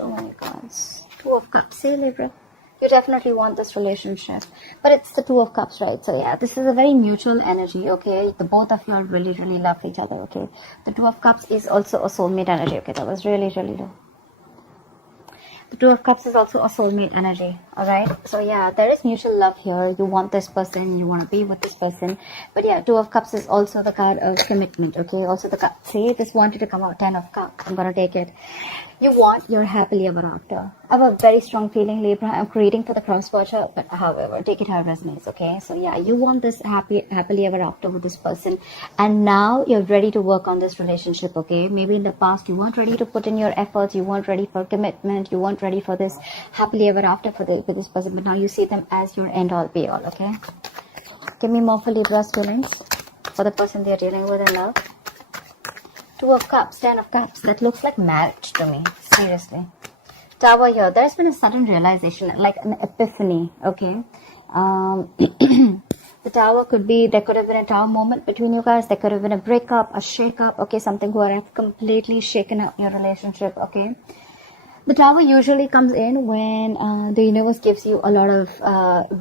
Oh my gosh. Two of Cups. See, Libra? You definitely want this relationship. But it's the Two of Cups, right? So yeah, this is a very mutual energy, okay? The both of you are really, really love each other, okay? The Two of Cups is also a soulmate energy, okay? That was really, really low. The Two of Cups is also a soulmate energy, alright? So yeah, there is mutual love here. You want this person, you want to be with this person. But yeah, Two of Cups is also the card of commitment, okay? Also the card, see, this wanted to come out, 10 of Cups. I'm gonna take it. You want your happily ever after. I have a very strong feeling, Libra. I'm creating for the cross-watcher, but however, take it how it resonates, okay? So yeah, you want this happily ever after with this person. And now you're ready to work on this relationship, okay? Maybe in the past you weren't ready to put in your efforts, you weren't ready for commitment, you weren't ready for this happily ever after with this person, but now you see them as your end-all be-all, okay? Give me more for Libra's feelings for the person they're dealing with in love. Two of Cups, 10 of Cups. That looks like marriage to me. Seriously. Tower here. There's been a sudden realization, like an epiphany. Okay. The Tower could be, there could have been a Tower moment between you guys. There could have been a breakup, a shake-up. Okay. Something where I've completely shaken up your relationship. Okay. The Tower usually comes in when the universe gives you a lot of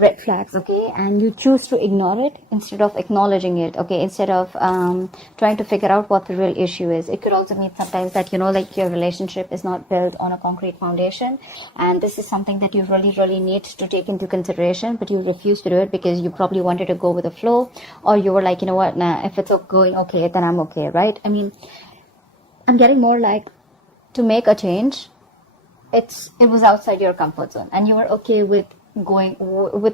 red flags, okay, and you choose to ignore it instead of acknowledging it, okay, instead of trying to figure out what the real issue is. It could also mean sometimes that, you know, like your relationship is not built on a concrete foundation, and this is something that you really, really need to take into consideration, but you refuse to do it because you probably wanted to go with the flow, or you were like, you know what, nah, if it's going okay, then I'm okay, right? I mean, I'm getting more like to make a change. It was outside your comfort zone, and you were okay with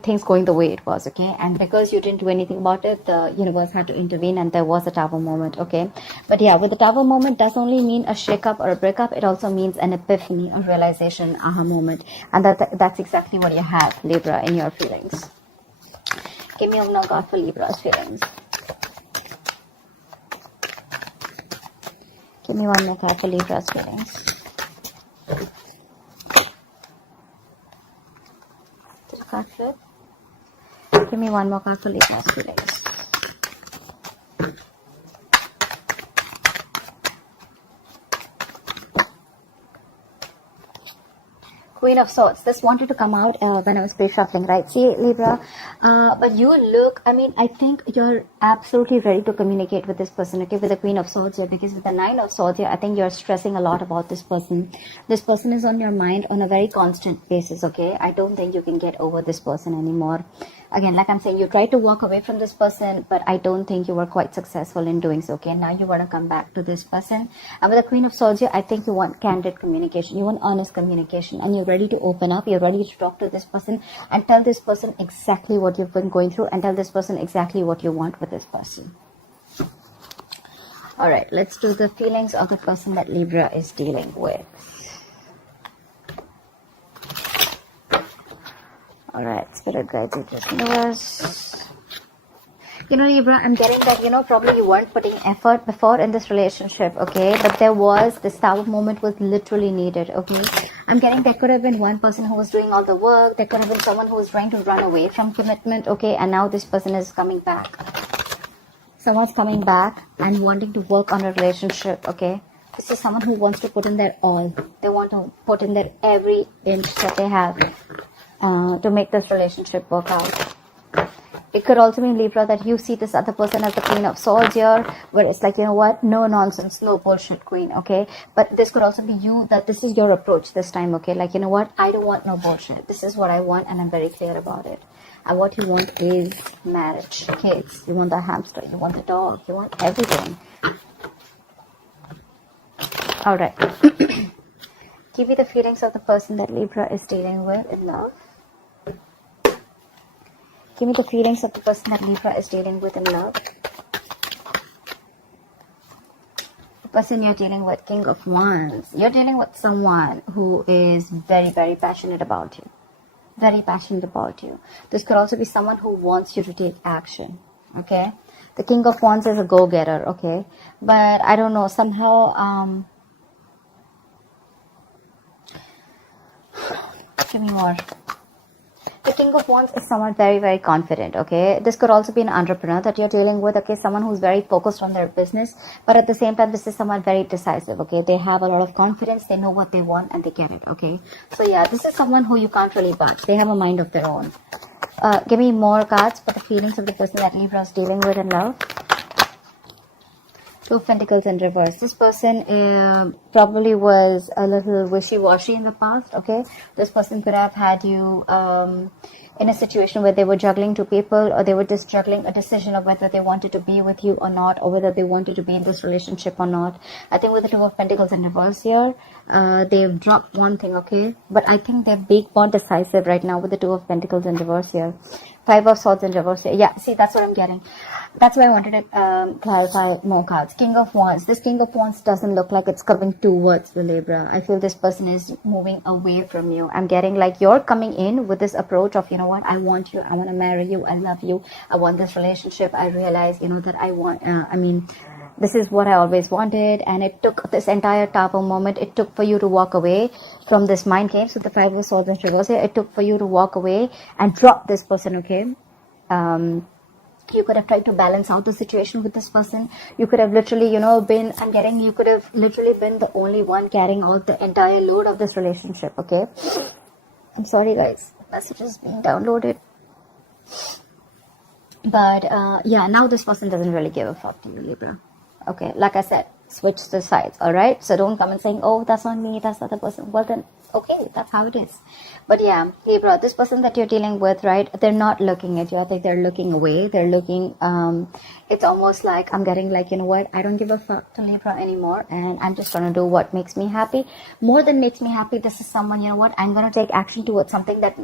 things going the way it was, okay? And because you didn't do anything about it, the universe had to intervene, and there was a Tower moment, okay? But yeah, with the Tower moment does only mean a shake-up or a breakup. It also means an epiphany, a realization, aha moment, and that's exactly what you have, Libra, in your feelings. Give me one more card for Libra's feelings. Give me one more card for Libra's feelings. Card flip. Give me one more card for Libra's feelings. Queen of Swords. This wanted to come out when I was play shuffling, right? See, Libra, but you look, I mean, I think you're absolutely ready to communicate with this person, okay, with the Queen of Swords here, because with the Nine of Swords here, I think you're stressing a lot about this person. This person is on your mind on a very constant basis, okay? I don't think you can get over this person anymore. Again, like I'm saying, you tried to walk away from this person, but I don't think you were quite successful in doing so, okay? Now you want to come back to this person. And with the Queen of Swords here, I think you want candid communication. You want honest communication, and you're ready to open up. You're ready to talk to this person and tell this person exactly what you've been going through, and tell this person exactly what you want with this person. All right, let's do the feelings of the person that Libra is dealing with. Alright, Spirit Guides, Angels, Universe. You know, Libra, I'm getting that, you know, probably you weren't putting effort before in this relationship, okay? But there was, this Tower moment was literally needed, okay? I'm getting there could have been one person who was doing all the work. There could have been someone who was trying to run away from commitment, okay? And now this person is coming back. Someone's coming back and wanting to work on a relationship, okay? This is someone who wants to put in their all. They want to put in their every inch that they have to make this relationship work out. It could also mean, Libra, that you see this other person as the Queen of Swords here, where it's like, you know what, no nonsense, no bullshit queen, okay? But this could also be you, that this is your approach this time, okay? Like, you know what, I don't want no bullshit. This is what I want, and I'm very clear about it. And what you want is marriage, kids. You want the hamster, you want the dog, you want everything. All right. Give me the feelings of the person that Libra is dealing with in love. Give me the feelings of the person that Libra is dealing with in love. The person you're dealing with, King of Wands. You're dealing with someone who is very, very passionate about you. Very passionate about you. This could also be someone who wants you to take action. Okay? The King of Wands is a go-getter. Okay? But I don't know. Somehow, give me more. The King of Wands is someone very, very confident, okay? This could also be an entrepreneur that you're dealing with, okay? Someone who's very focused on their business, but at the same time, this is someone very decisive, okay? They have a lot of confidence, they know what they want, and they get it, okay? So yeah, this is someone who you can't really budge. They have a mind of their own. Give me more cards for the feelings of the person that Libra is dealing with in love. Two of Pentacles in reverse. This person probably was a little wishy-washy in the past, okay? This person could have had you in a situation where they were juggling two people, or they were just juggling a decision of whether they wanted to be with you or not, or whether they wanted to be in this relationship or not. I think with the Two of Pentacles in reverse here, they've dropped one thing, okay? But I think they're big, more decisive right now with the Two of Pentacles in reverse here. Five of Swords in reverse here. Yeah, see, that's what I'm getting. That's why I wanted to clarify more cards. King of Wands. This King of Wands doesn't look like it's coming towards the Libra. I feel this person is moving away from you. I'm getting like you're coming in with this approach of, you know what, I want you, I want to marry you, I love you, I want this relationship. I realize, you know, that I want, this is what I always wanted, and it took this entire Tower moment. It took for you to walk away from this mind game. So the Five of Swords in reverse here, it took for you to walk away and drop this person, okay? You could have tried to balance out the situation with this person. You could have literally, you know, you could have literally been the only one carrying out the entire load of this relationship, okay? I'm sorry, guys. Message is being downloaded. But, yeah, now this person doesn't really give a fuck to you, Libra. Okay, like I said, switch the sides, alright? So don't come and saying, oh, that's not me, that's the other person. Well then, okay, that's how it is. But yeah, Libra, this person that you're dealing with, right, they're not looking at you. I think they're looking away. They're looking, it's almost like I'm getting like, you know what, I don't give a fuck to Libra anymore, and I'm just going to do what makes me happy. More than makes me happy, this is someone, you know what, I'm going to take action towards something that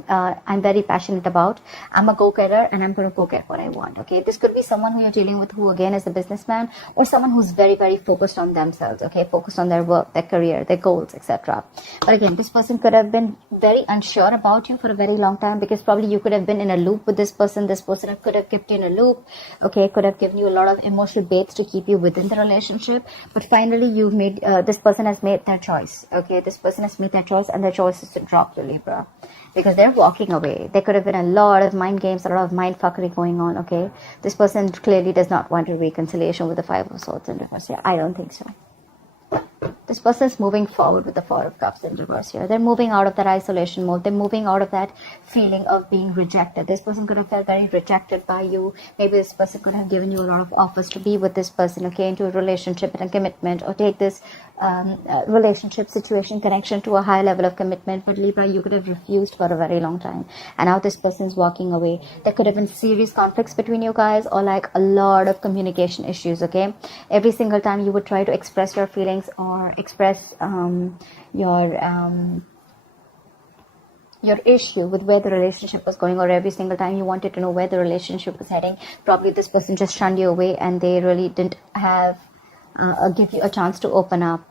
I'm very passionate about. I'm a go-getter, and I'm going to go get what I want, okay? This could be someone who you're dealing with who, again, is a businessman, or someone who's very, very focused on themselves, okay? Focused on their work, their career, their goals, etc. But again, this person could have been very unsure about you for a very long time, because probably you could have been in a loop with this person. This person could have kept you in a loop, okay? Could have given you a lot of emotional baits to keep you within the relationship. But finally, you've made, this person has made their choice, okay? This person has made their choice, and their choice is to drop you, Libra, because they're walking away. There could have been a lot of mind games, a lot of mind fuckery going on, okay? This person clearly does not want a reconciliation with the Five of Swords in reverse here. I don't think so. This person is moving forward with the Four of Cups in reverse here. They're moving out of that isolation mode. They're moving out of that feeling of being rejected. This person could have felt very rejected by you. Maybe this person could have given you a lot of offers to be with this person, okay, into a relationship and a commitment, or take this relationship, situation, connection to a high level of commitment. But Libra, you could have refused for a very long time, and now this person is walking away. There could have been serious conflicts between you guys, or like a lot of communication issues, every single time you would try to express your feelings or express your issue with where the relationship was going, or every single time you wanted to know where the relationship was heading, probably this person just shunned you away, and they really didn't have give you a chance to open up.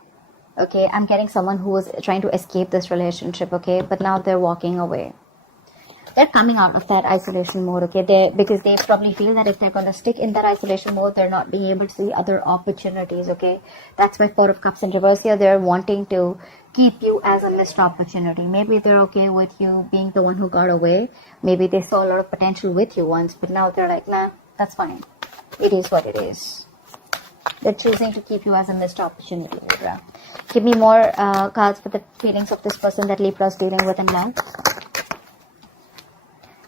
Okay, I'm getting someone who was trying to escape this relationship, okay, but now they're walking away. They're coming out of that isolation mode, okay, because they probably feel that if they're going to stick in that isolation mode, they're not being able to see other opportunities, okay. That's why Four of Cups in reverse here. They're wanting to keep you as a missed opportunity. Maybe they're okay with you being the one who got away. Maybe they saw a lot of potential with you once, but now they're like, nah, that's fine. It is what it is. They're choosing to keep you as a missed opportunity, Libra. Give me more cards for the feelings of this person that Libra is dealing with in love.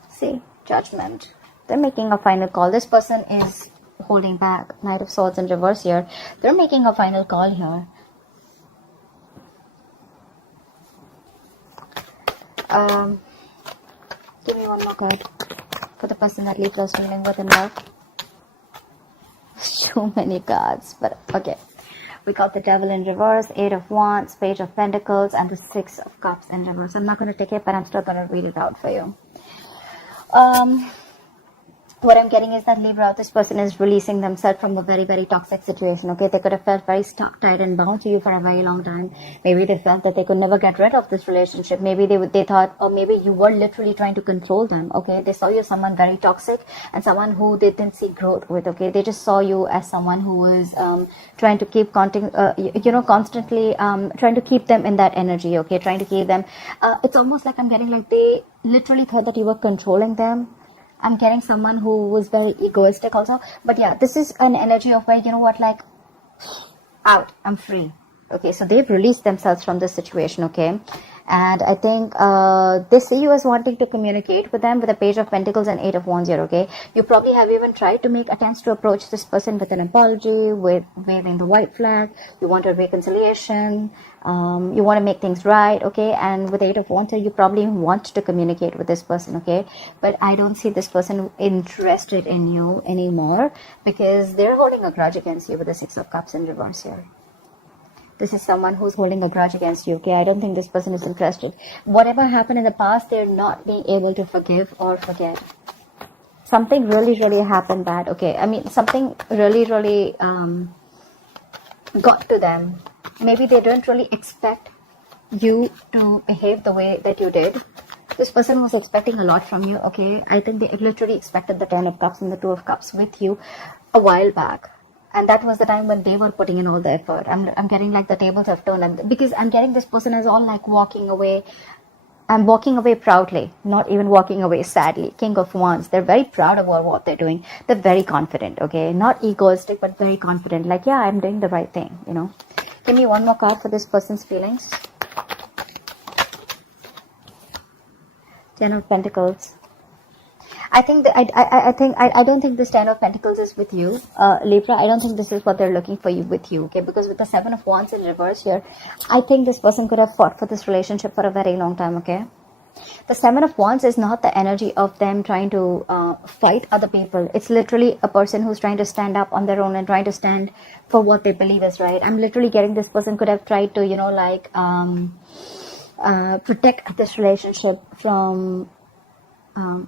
See, Judgment. They're making a final call. This person is holding back. Knight of Swords in reverse here. They're making a final call here. Give me one more card for the person that Libra is dealing with in love. Too many cards, but okay. We got the Devil in reverse, Eight of Wands, Page of Pentacles, and the Six of Cups in reverse. I'm not going to take it, but I'm still going to read it out for you. what I'm getting is that Libra, this person is releasing themselves from a very, very toxic situation. Okay, they could have felt very stuck, tied, and bound to you for a very long time. Maybe they felt that they could never get rid of this relationship. Maybe they thought, or maybe you were literally trying to control them. Okay, they saw you as someone very toxic and someone who they didn't see growth with. Okay, they just saw you as someone who was trying to keep constantly trying to keep them in that energy. Okay, trying to keep them. It's almost like I'm getting like they literally thought that you were controlling them. I'm getting someone who was very egoistic also. But yeah, this is an energy of where, you know what, like, out, I'm free. Okay, so they've released themselves from this situation, okay? And I think they see you as wanting to communicate with them with a Page of Pentacles and Eight of Wands here, okay? You probably have even tried to make attempts to approach this person with an apology, with waving the white flag. You want a reconciliation. You want to make things right, okay? And with Eight of Wands, you probably want to communicate with this person, okay? But I don't see this person interested in you anymore because they're holding a grudge against you with the Six of Cups in reverse here. This is someone who's holding a grudge against you, okay? I don't think this person is interested. Whatever happened in the past, they're not being able to forgive or forget. Something really, really happened bad, okay? I mean, something really, really got to them. Maybe they don't really expect you to behave the way that you did. This person was expecting a lot from you, okay? I think they literally expected the Ten of Cups and the Two of Cups with you a while back. And that was the time when they were putting in all the effort. I'm getting like the tables have turned. And because I'm getting this person as all like walking away. I'm walking away proudly, not even walking away sadly. King of Wands. They're very proud about what they're doing. They're very confident, okay? Not egoistic, but very confident. Like, yeah, I'm doing the right thing, you know? Give me one more card for this person's feelings. Ten of Pentacles. I think that I don't think this Ten of Pentacles is with you, Libra. I don't think this is what they're looking for you with you, okay? Because with the Seven of Wands in reverse here, I think this person could have fought for this relationship for a very long time, okay? The Seven of Wands is not the energy of them trying to fight other people. It's literally a person who's trying to stand up on their own and trying to stand for what they believe is right. I'm literally getting this person could have tried to, you know, like protect this relationship from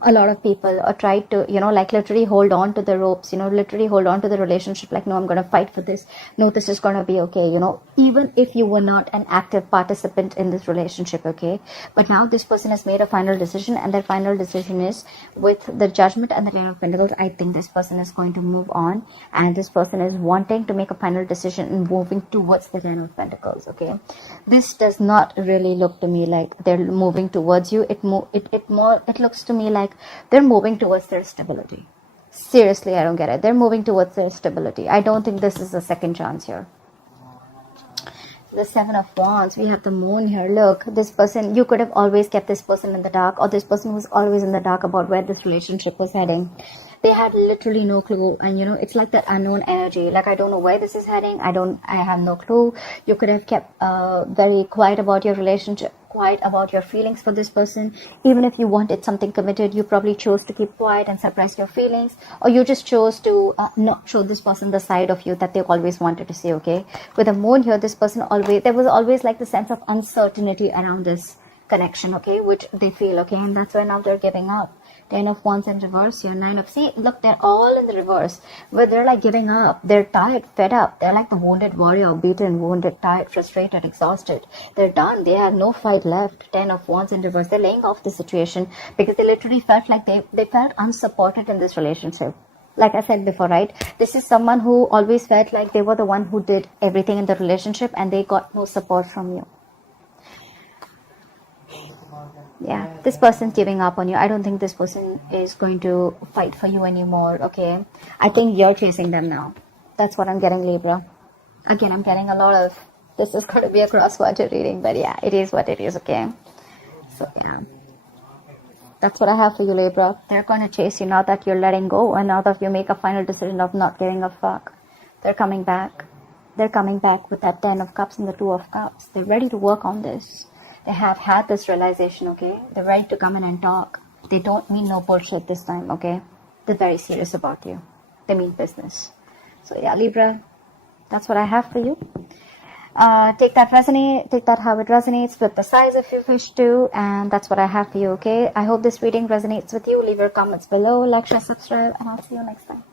a lot of people, or try to, you know, like literally hold on to the ropes, you know, literally hold on to the relationship, like, no, I'm going to fight for this, no, this is going to be okay, you know, even if you were not an active participant in this relationship, okay? But now this person has made a final decision, and their final decision is with the Judgment and the Ten of Pentacles. I think this person is going to move on, and this person is wanting to make a final decision and moving towards the Ten of Pentacles, okay? This does not really look to me like they're moving towards you. It looks to me like they're moving towards their stability. Seriously, I don't get it. They're moving towards their stability. I don't think this is a second chance here. The Seven of Wands, we have the Moon here. Look, this person, you could have always kept this person in the dark, or this person was always in the dark about where this relationship was heading. They had literally no clue, and you know, it's like that unknown energy. Like, I don't know where this is heading. I have no clue. You could have kept very quiet about your relationship, quiet about your feelings for this person. Even if you wanted something committed, you probably chose to keep quiet and suppress your feelings, or you just chose to not show this person the side of you that they always wanted to see, okay? With the Moon here, this person there was always like the sense of uncertainty around this connection, okay, which they feel, okay, and that's why now they're giving up. Ten of Wands in reverse here. Nine of, see, look, they're all in the reverse, where they're like giving up. They're tired, fed up. They're like the wounded warrior, beaten, wounded, tired, frustrated, exhausted. They're done. They have no fight left. Ten of Wands in reverse. They're laying off the situation because they literally felt like they felt unsupported in this relationship. Like I said before, right? This is someone who always felt like they were the one who did everything in the relationship, and they got no support from you. Yeah, this person's giving up on you. I don't think this person is going to fight for you anymore, okay? I think you're chasing them now. That's what I'm getting, Libra. Again, I'm getting a lot of, this is going to be a cross-watcher reading, but yeah, it is what it is, okay? So, yeah. That's what I have for you, Libra. They're going to chase you now that you're letting go, and now that you make a final decision of not giving a fuck. They're coming back. They're coming back with that Ten of Cups and the Two of Cups. They're ready to work on this. They have had this realization, okay? They're ready to come in and talk. They don't mean no bullshit this time, okay? They're very serious about you. They mean business. So yeah, Libra, that's what I have for you. Take that how it resonates, flip the size if you wish to, and that's what I have for you, okay? I hope this reading resonates with you. Leave your comments below, like, share, subscribe, and I'll see you next time.